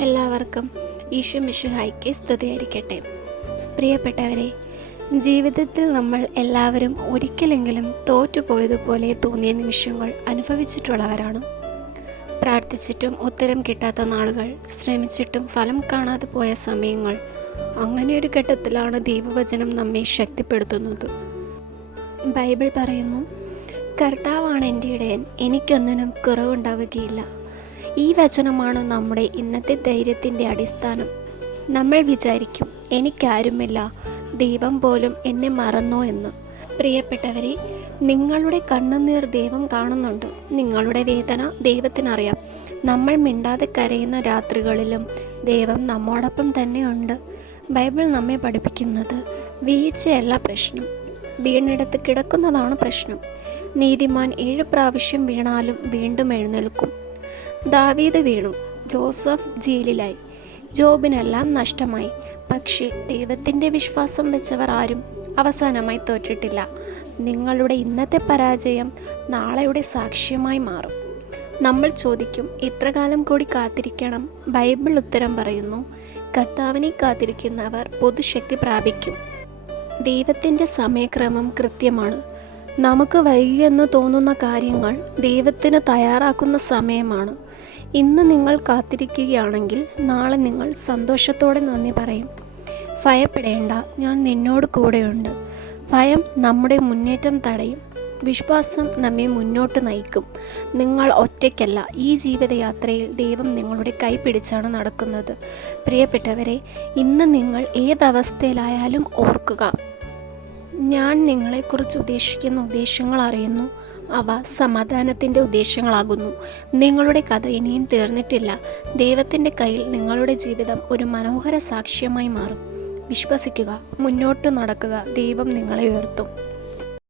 എല്ലാവർക്കും ഈശോ മിശുഹായിക്ക് സ്തുതിയായിരിക്കട്ടെ. പ്രിയപ്പെട്ടവരെ ജീവിതത്തിൽ നമ്മൾ എല്ലാവരും ഒരിക്കലെങ്കിലും തോറ്റുപോയതുപോലെ തോന്നിയ നിമിഷങ്ങൾ അനുഭവിച്ചിട്ടുള്ളവരാണ്. പ്രാർത്ഥിച്ചിട്ടും ഉത്തരം കിട്ടാത്ത നാളുകൾ ശ്രമിച്ചിട്ടും ഫലം കാണാതെ പോയ സമയങ്ങൾ അങ്ങനെ ഒരു ഘട്ടത്തിലാണ് ദൈവവചനം നമ്മെ ശക്തിപ്പെടുത്തുന്നത്. ബൈബിൾ പറയുന്നു കർത്താവാണ് എന്റെ ഇടയൻ എനിക്കൊന്നിനും കുറവുണ്ടാവുകയില്ല. ഈ വചനമാണ് നമ്മുടെ ഇന്നത്തെ ധൈര്യത്തിന്റെ അടിസ്ഥാനം. നമ്മൾ വിചാരിക്കും എനിക്കാരുമില്ല ദൈവം പോലും എന്നെ മറന്നോ എന്ന്. പ്രിയപ്പെട്ടവരെ നിങ്ങളുടെ കണ്ണുനീർ ദൈവം കാണുന്നുണ്ട്. നിങ്ങളുടെ വേദന ദൈവത്തിനറിയാം. നമ്മൾ മിണ്ടാതെ കരയുന്ന രാത്രികളിലും ദൈവം നമ്മോടൊപ്പം തന്നെയുണ്ട്. ബൈബിൾ നമ്മെ പഠിപ്പിക്കുന്നത് വീഴ്ചയല്ല പ്രശ്നം. വീണിടത്ത് കിടക്കുന്നതാണ് പ്രശ്നം. നീതിമാൻ ഏഴ് പ്രാവശ്യം വീണാലും വീണ്ടും എഴുന്നേൽക്കും. ദാവീദ് വീണു. ജോസഫ് ജയിലിലായി. ജോബിനെല്ലാം നഷ്ടമായി. പക്ഷേ ദൈവത്തിന്റെ വിശ്വാസം വെച്ചവർ ആരും അവസാനമായി തോറ്റിട്ടില്ല. നിങ്ങളുടെ ഇന്നത്തെ പരാജയം നാളെയുടെ സാക്ഷ്യമായി മാറും. നമ്മൾ ചോദിക്കും എത്ര കാലം കൂടി കാത്തിരിക്കണം ബൈബിൾ ഉത്തരം പറയുന്നു. കർത്താവിനെ കാത്തിരിക്കുന്നവർ പൊതുശക്തി പ്രാപിക്കും. ദൈവത്തിന്റെ സമയക്രമം കൃത്യമാണ്. നമുക്ക് വൈകിയെന്ന് തോന്നുന്ന കാര്യങ്ങൾ ദൈവത്തിന് തയ്യാറാക്കുന്ന സമയമാണ്. ഇന്ന് നിങ്ങൾ കാത്തിരിക്കുകയാണെങ്കിൽ നാളെ നിങ്ങൾ സന്തോഷത്തോടെ നന്ദി പറയും. ഭയപ്പെടേണ്ട ഞാൻ നിന്നോട് കൂടെയുണ്ട്. ഭയം നമ്മുടെ മുന്നേറ്റം തടയും. വിശ്വാസം നമ്മെ മുന്നോട്ട് നയിക്കും. നിങ്ങൾ ഒറ്റയ്ക്കല്ല ഈ ജീവിതയാത്രയിൽ ദൈവം നിങ്ങളുടെ കൈ പിടിച്ചാണ് നടക്കുന്നത്. പ്രിയപ്പെട്ടവരെ ഇന്ന് നിങ്ങൾ ഏതവസ്ഥയിലായാലും ഓർക്കുക ഞാൻ നിങ്ങളെക്കുറിച്ച് ഉദ്ദേശിക്കുന്ന ഉദ്ദേശങ്ങൾ അറിയുന്നു. അവ സമാധാനത്തിന്റെ ഉദ്ദേശങ്ങളാകുന്നു. നിങ്ങളുടെ കഥ ഇനിയും തീർന്നിട്ടില്ല. ദൈവത്തിന്റെ കയ്യിൽ നിങ്ങളുടെ ജീവിതം ഒരു മനോഹര സാക്ഷ്യമായി മാറും. വിശ്വസിക്കുക മുന്നോട്ട് നടക്കുക ദൈവം നിങ്ങളെ ഉയർത്തും.